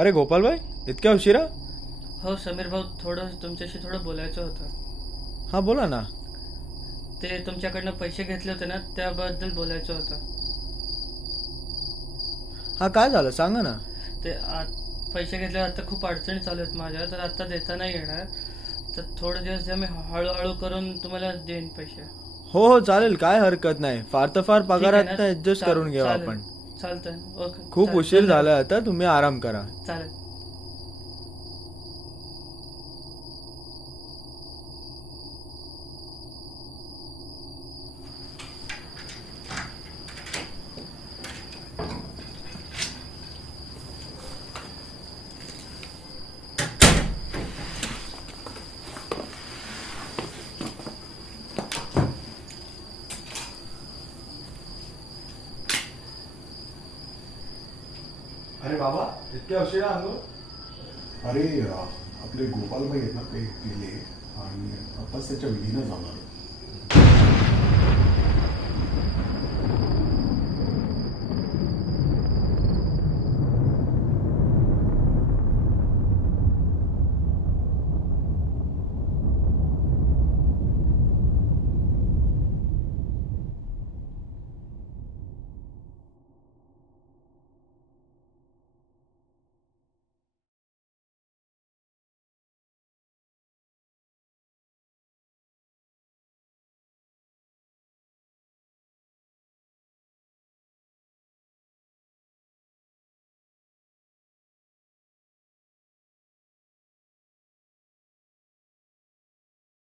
अरे गोपालभाई, इतक्या उशिरा? हो समीर भाऊ, तुमच्याशी थोडं बोलायचं होतं. हा बोला ना. ते तुमच्याकडनं पैसे घेतले होते ना, त्याबद्दल बोलायचं होतं. हा काय झालं सांगा ना. ते पैसे घेतल्यावर आता खूप अडचणी चालू आहेत माझ्या, तर आता देता नाही येणार. तर थोडे दिवस द्या, मी हळूहळू करून तुम्हाला देईन पैसे. हो हो चालेल, काय हरकत नाही. फार तर फार पगारात ऍडजस्ट करून घेऊ चालेल, आपण. चालतंय. ओके, खूप उशीर झाला, आता तुम्ही आराम करा. चालेल. अरे बाबा, इतक्या उशिरा आलो? अरे आपले गोपालभाई आहेत ना, ते गेले आणि आताच त्याच्या विधीनं जाणार.